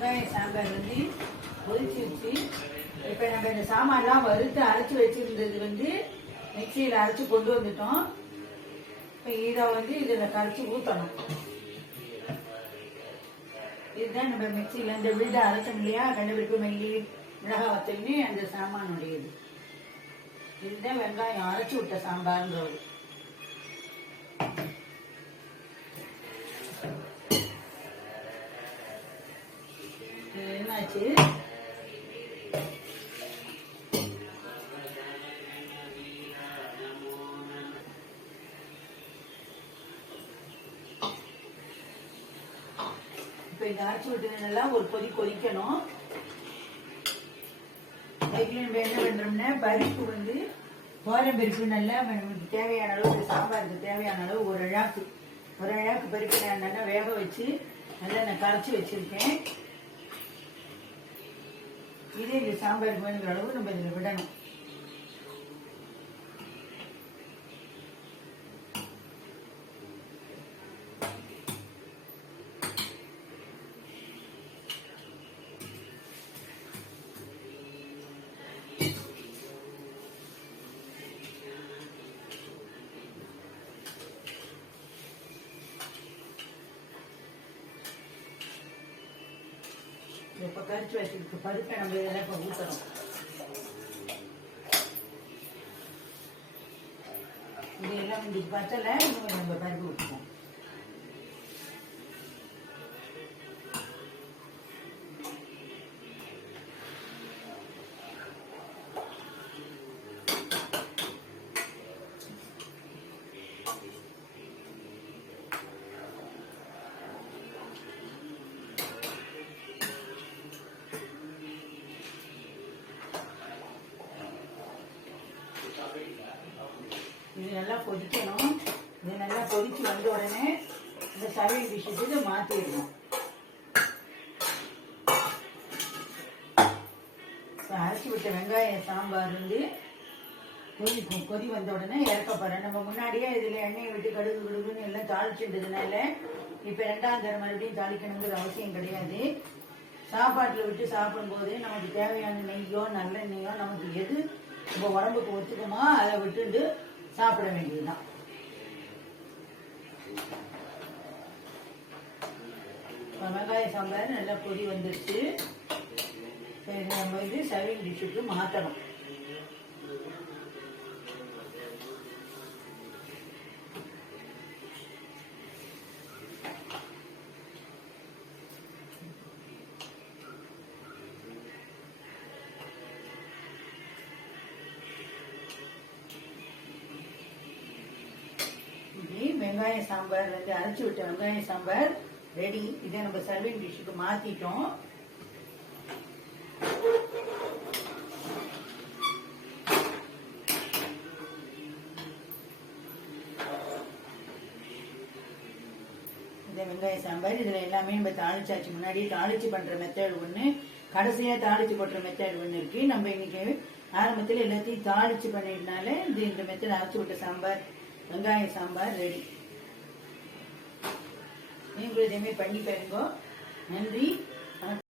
வெங்காய சாம்பார் வந்து கொதிச்சிருச்சு இப்போ நம்ம இந்த சாமான்லாம் வறுத்து அரைச்சி வச்சுருந்தது வந்து மிக்சியில் அரைச்சி கொண்டு வந்துட்டோம். இப்போ இதை வந்து இதில் கரைச்சி ஊற்றணும் இதுதான் நம்ம மிக்சியில் இந்த விழுத அரைச்சோம் இல்லையா? கண்டுபிடிப்பு மல்லி மிளகா வத்தல்னு அந்த சாமானுடையது. இதுதான் வெங்காயம் அரைச்சி விட்ட சாம்பார்ன்றது. ஒரு என்னாச்சு இப்போ இந்த அரைச்சி விட்டதுனால ஒரு கொதி கொதிக்கணும். அதுக்குள்ள நம்ம என்ன பண்றோம்னா பருப்பு வந்து கோரம் பருப்பு நல்லா தேவையான அளவு இந்த சாம்பாருக்கு தேவையான அளவு ஒரு அழாக்கு. ஒரு அழாக்கு பருப்பு நான் நல்லா வேக வச்சு நல்லா நான் கரைச்சி வச்சிருக்கேன். இதே இந்த சாம்பார் வேணுங்கிற அளவு நம்ம இதில் விடணும். இப்போ கரைச்சி வச்சுருக்கு பருப்பை நம்ம இதெல்லாம் இப்போ ஊற்றணும் இது எல்லாம் இந்த பத்தலை நம்ம பருப்பு ஊற்றுவோம் இது நல்லா கொதிக்கணும். இது நல்லா கொதிச்சு வந்த உடனே இந்த சமையல் டிஷ்ஷுக்கு மாற்றிடணும் இப்போ அரைச்சி விட்ட வெங்காய சாம்பார் வந்து கொதிக்கும் கொதி வந்த உடனே இறக்க போகிறேன் நம்ம முன்னாடியே இதில் எண்ணெயை விட்டு கடுகு கடுகுன்னு எல்லாம் தாளிச்சுட்டதுனால இப்போ ரெண்டாம் தரம் மறுபடியும் தாளிக்கணுங்கிற அவசியம் கிடையாது. சாப்பாட்டில் விட்டு சாப்பிடும்போது நமக்கு தேவையான நெய்யோ நல்லெண்ணெய்யோ நமக்கு எது நம்ம உடம்புக்கு ஒத்துக்குமா அதை விட்டுண்டு சாப்பிட வேண்டியதுதான். இப்ப வெங்காய சாம்பார் நல்லா பொடி வந்துருச்சு. சரி நம்ம இது சர்விங் டிஷ்ஷுக்கு மாற்றணும் வெங்காய சாம்பார் வந்து அரைச்சி விட்ட வெங்காய சாம்பார் ரெடி இதை நம்ம சர்விங் டிஷ்ஷுக்கு மாத்திட்டோம். இந்த வெங்காய சாம்பார் இதுல எல்லாமே நம்ம தாளிச்சாச்சு. முன்னாடி தாளிச்சு பண்ற மெத்தட் ஒண்ணு கடைசியா தாளிச்சு போடுற மெத்தட் ஒண்ணு இருக்கு. நம்ம இன்னைக்கு ஆரம்பத்துல எல்லாத்தையும் தாளிச்சு பண்ணிட்டனால இது இந்த மெத்தட் அரைச்சு விட்ட சாம்பார் வெங்காய சாம்பார் ரெடி நீங்களும் இதேமாதிரி பண்ணி பாருங்க. நன்றி.